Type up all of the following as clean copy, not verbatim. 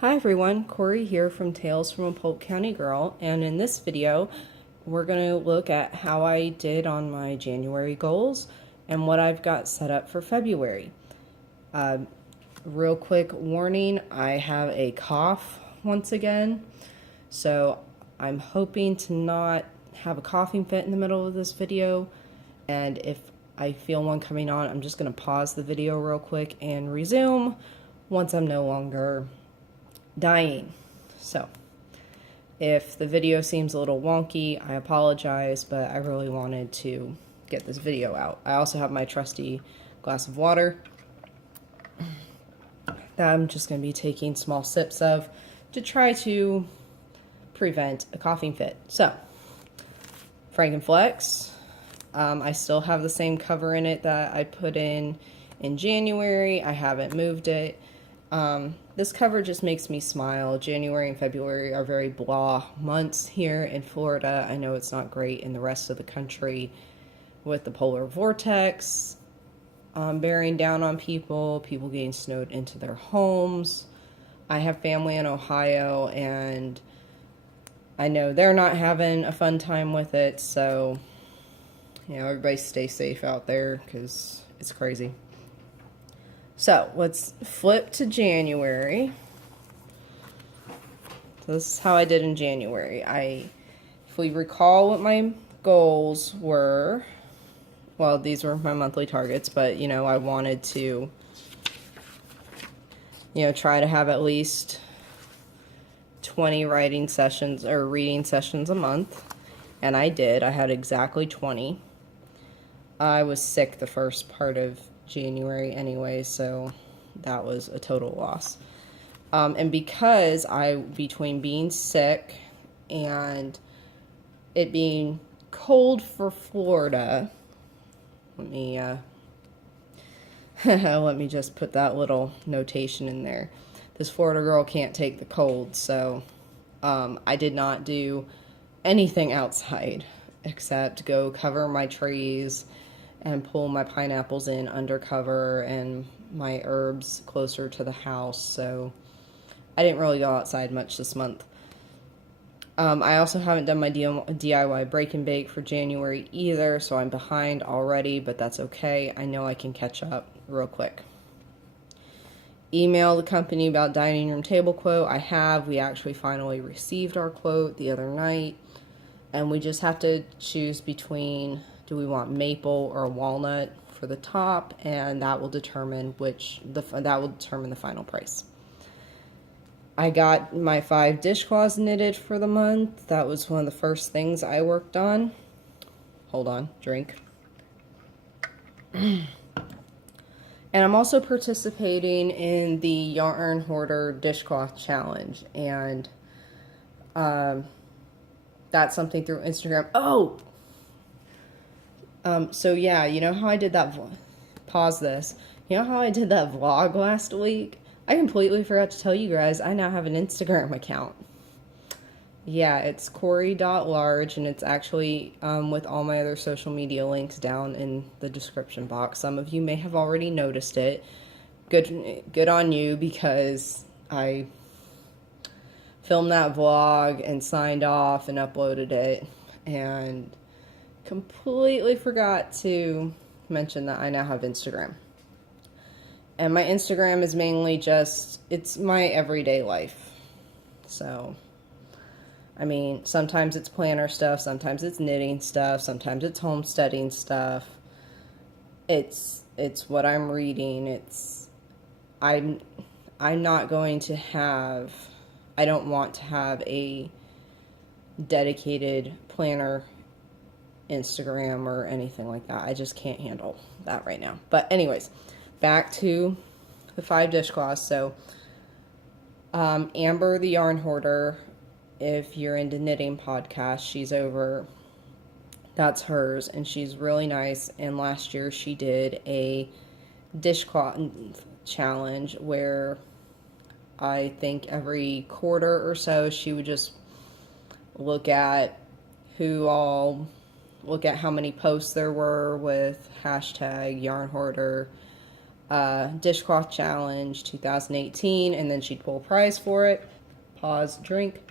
Hi everyone, Corey here from Tales from a Polk County Girl, and in this video we're going to look at how I did on my January goals and what I've got set up for February. Real quick warning, I have a cough once again, so I'm hoping to not have a coughing fit in the middle of this video, and if I feel one coming on, I'm just going to pause the video real quick and resume once I'm no longer dying. So if the video seems a little wonky, I apologize, but I really wanted to get this video out. I also have my trusty glass of water that I'm just going to be taking small sips of to try to prevent a coughing fit. So Frankenflex, I still have the same cover in it that I put in January. I haven't moved it. This cover just makes me smile. January and February are very blah months here in Florida. I know it's not great in the rest of the country with the polar vortex bearing down on people getting snowed into their homes. I have family in Ohio, and I know they're not having a fun time with it, so, you know, everybody stay safe out there because it's crazy. So let's flip to January. So this is how I did in January. If we recall what my goals were, well, these were my monthly targets, but, you know, I wanted to, you know, try to have at least 20 writing sessions or reading sessions a month, and I did. I had exactly 20. I was sick the first part of January anyway, so that was a total loss. And because between being sick and it being cold for Florida, let me let me just put that little notation in there. This Florida girl can't take the cold, so I did not do anything outside except go cover my trees and pull my pineapples in undercover and my herbs closer to the house, so I didn't really go outside much this month. I also haven't done my DIY break and bake for January either, so I'm behind already, but that's okay. I know I can catch up real quick. Email the company about dining room table quote. I have. We actually finally received our quote the other night, and we just have to choose between, do we want maple or walnut for the top, and that will determine the final price. I got my 5 dishcloths knitted for the month. That was one of the first things I worked on. Hold on, drink. And I'm also participating in the Yarn Hoarder Dishcloth Challenge, and that's something through Instagram. Oh! So yeah, you know how I did that pause this. You know how I did that vlog last week? I completely forgot to tell you guys, I now have an Instagram account. Yeah, it's Corey.large, and it's actually with all my other social media links down in the description box. Some of you may have already noticed it. Good on you, because I filmed that vlog and signed off and uploaded it, and completely forgot to mention that I now have Instagram. And my Instagram is mainly it's my everyday life. So, I mean, sometimes it's planner stuff, sometimes it's knitting stuff, sometimes it's homesteading stuff. It's what I'm reading. I'm not going to have, I don't want to have a dedicated planner Instagram or anything like that. I just can't handle that right now. But anyways, back to the 5 dishcloths. So Amber the Yarn Hoarder, if you're into knitting podcasts, that's hers, and she's really nice. And last year she did a dishcloth challenge where I think every quarter or so she would just look at how many posts there were with hashtag Yarn Hoarder, Dishcloth Challenge 2018, and then she'd pull a prize for it. Pause, drink.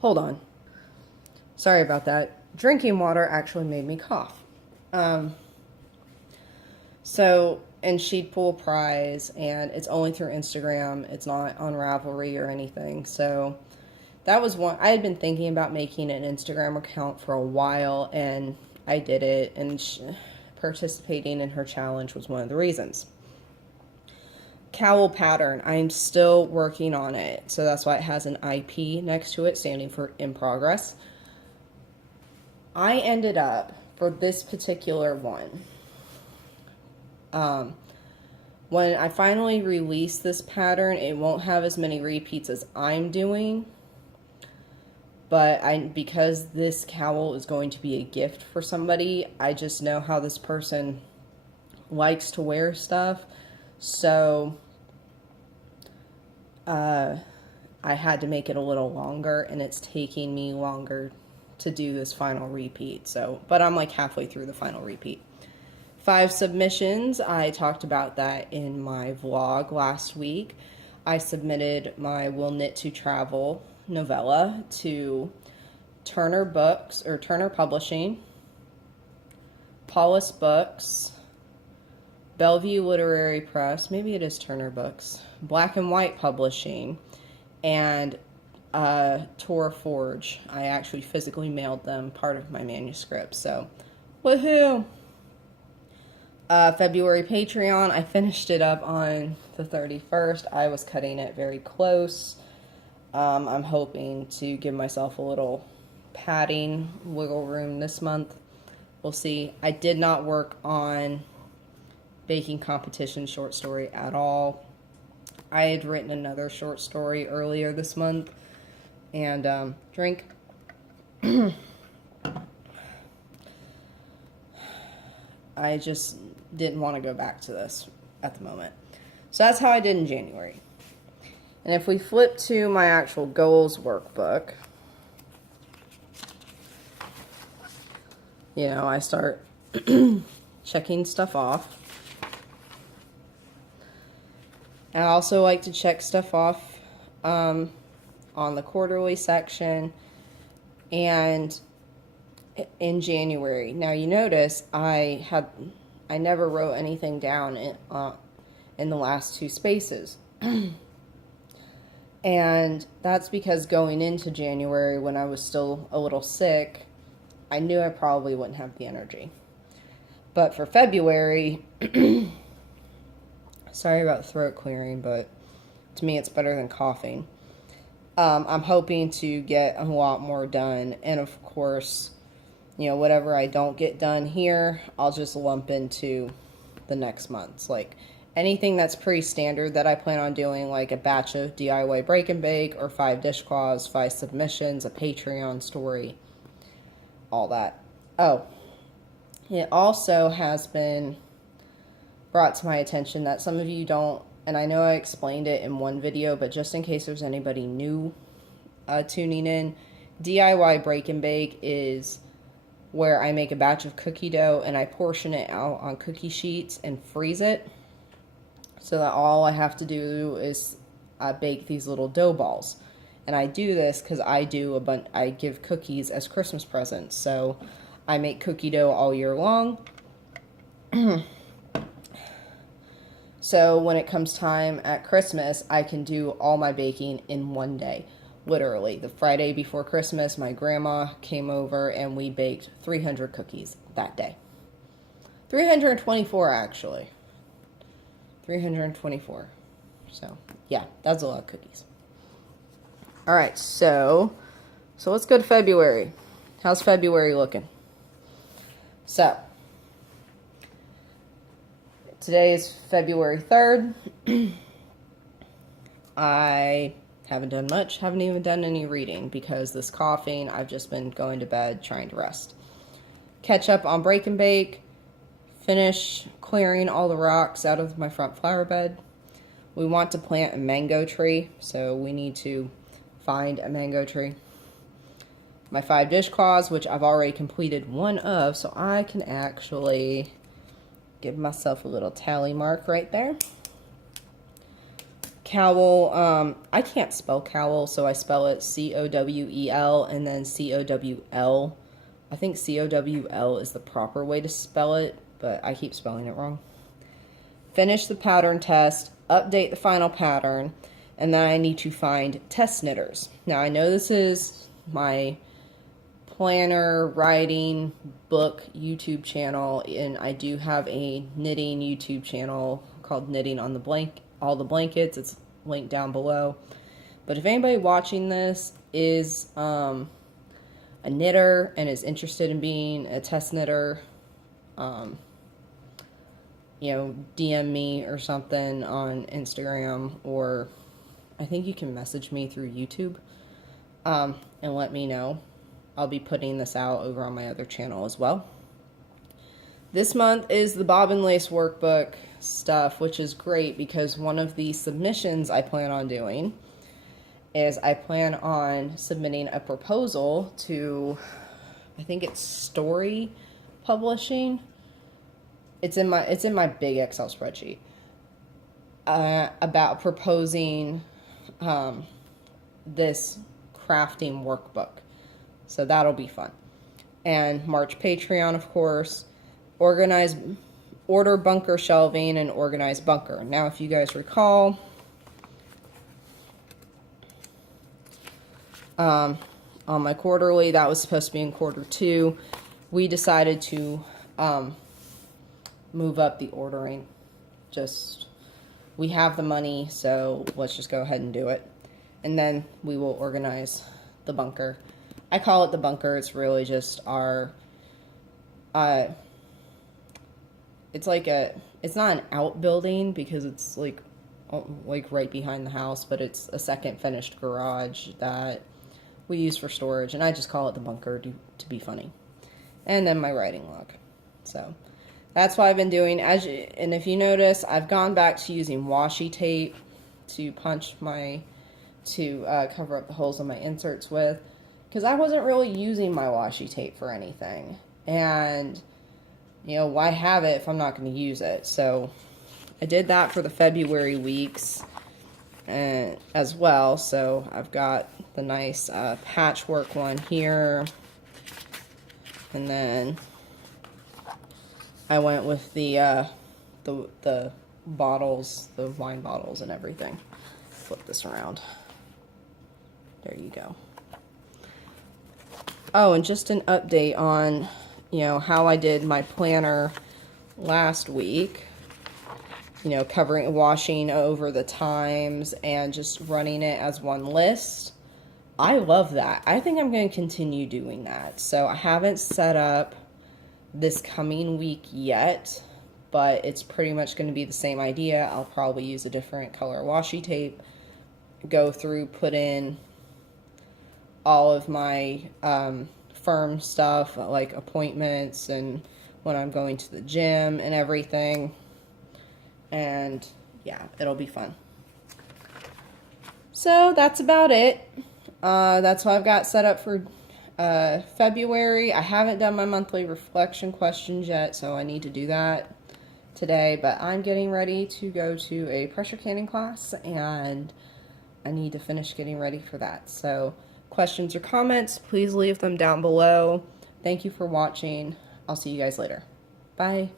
Hold on. Sorry about that. Drinking water actually made me cough. And she'd pull a prize, and it's only through Instagram. It's not on Ravelry or anything. So that was one. I had been thinking about making an Instagram account for a while, and I did it, and participating in her challenge was one of the reasons. Cowl pattern. I'm still working on it, so that's why it has an IP next to it, standing for in progress. I ended up, for this particular one, when I finally release this pattern, it won't have as many repeats as I'm doing, but because this cowl is going to be a gift for somebody, I just know how this person likes to wear stuff, so I had to make it a little longer, and it's taking me longer to do this final repeat. But I'm like halfway through the final repeat. 5 submissions. I talked about that in my vlog last week. I submitted my Will Knit to Travel novella to Turner Books, or Turner Publishing, Paulus Books, Bellevue Literary Press, maybe it is Turner Books, Black and White Publishing, and Tor Forge. I actually physically mailed them part of my manuscript, so woohoo! February Patreon, I finished it up on the 31st. I was cutting it very close. I'm hoping to give myself a little padding, wiggle room this month. We'll see. I did not work on baking competition short story at all. I had written another short story earlier this month, and drink. I just didn't want to go back to this at the moment. So that's how I did in January. And if we flip to my actual goals workbook, you know, I start checking stuff off. I also like to check stuff off on the quarterly section and in January. Now you notice I never wrote anything down in the last 2 spaces. And that's because going into January, when I was still a little sick, I knew I probably wouldn't have the energy. But for February, sorry about throat clearing, but to me it's better than coughing. I'm hoping to get a lot more done, and of course, you know, whatever I don't get done here, I'll just lump into the next month's. Like anything that's pretty standard that I plan on doing, like a batch of DIY break and bake, or 5 dishcloths, 5 submissions, a Patreon story, all that. Oh, it also has been brought to my attention that some of you don't, and I know I explained it in one video, but just in case there's anybody new tuning in, DIY break and bake is where I make a batch of cookie dough and I portion it out on cookie sheets and freeze it, so that all I have to do is bake these little dough balls. And I do this because I give cookies as Christmas presents, so I make cookie dough all year long. So when it comes time at Christmas, I can do all my baking in one day. Literally, the Friday before Christmas, my grandma came over and we baked 300 cookies that day. 324, actually. 324. So, yeah, that's a lot of cookies. All right, so let's go to February. How's February looking? So, today is February 3rd. I haven't done much. Haven't even done any reading because this coughing, I've just been going to bed trying to rest. Catch up on break and bake. Finish clearing all the rocks out of my front flower bed. We want to plant a mango tree, so we need to find a mango tree. my 5 dishcloths, which I've already completed one of, so I can actually give myself a little tally mark right there. Cowl, I can't spell cowl, so I spell it C-O-W-E-L and then C-O-W-L. I think C-O-W-L is the proper way to spell it, but I keep spelling it wrong. Finish the pattern test, update the final pattern, and then I need to find test knitters. Now I know this is my planner, writing, book YouTube channel, and I do have a knitting YouTube channel called Knitting on All the Blankets. It's linked down below. But if anybody watching this is a knitter and is interested in being a test knitter, you know, DM me or something on Instagram, or I think you can message me through YouTube and let me know. I'll be putting this out over on my other channel as well. This month is the bobbin lace workbook stuff, which is great because one of the submissions I plan on doing is I plan on submitting a proposal to, I think it's Story Publishing. It's in my big Excel spreadsheet about proposing this crafting workbook. So that'll be fun. And March Patreon, of course. Order bunker shelving and organize bunker. Now, if you guys recall, on my quarterly, that was supposed to be in quarter 2. We decided to move up the ordering. We have the money, so let's just go ahead and do it. And then we will organize the bunker. I call it the bunker. It's really just our, it's not an outbuilding because it's like right behind the house, but it's a second finished garage that we use for storage, and I just call it the bunker to be funny. And then my writing log. So that's what I've been doing. And if you notice, I've gone back to using washi tape to cover up the holes in my inserts with, because I wasn't really using my washi tape for anything. And, you know, why have it if I'm not going to use it? So I did that for the February weeks as well. So I've got the nice patchwork one here. And then I went with the bottles, the wine bottles and everything. Flip this around. There you go. Oh, and just an update on, you know, how I did my planner last week. You know, washing over the times and just running it as one list. I love that. I think I'm going to continue doing that. So I haven't set up this coming week yet, but it's pretty much going to be the same idea. I'll probably use a different color washi tape, go through, put in all of my firm stuff, like appointments and when I'm going to the gym and everything. And yeah, it'll be fun. So that's about it. That's what I've got set up for February. I haven't done my monthly reflection questions yet, so I need to do that today. But I'm getting ready to go to a pressure canning class, and I need to finish getting ready for that. So questions or comments, please leave them down below. Thank you for watching. I'll see you guys later. Bye.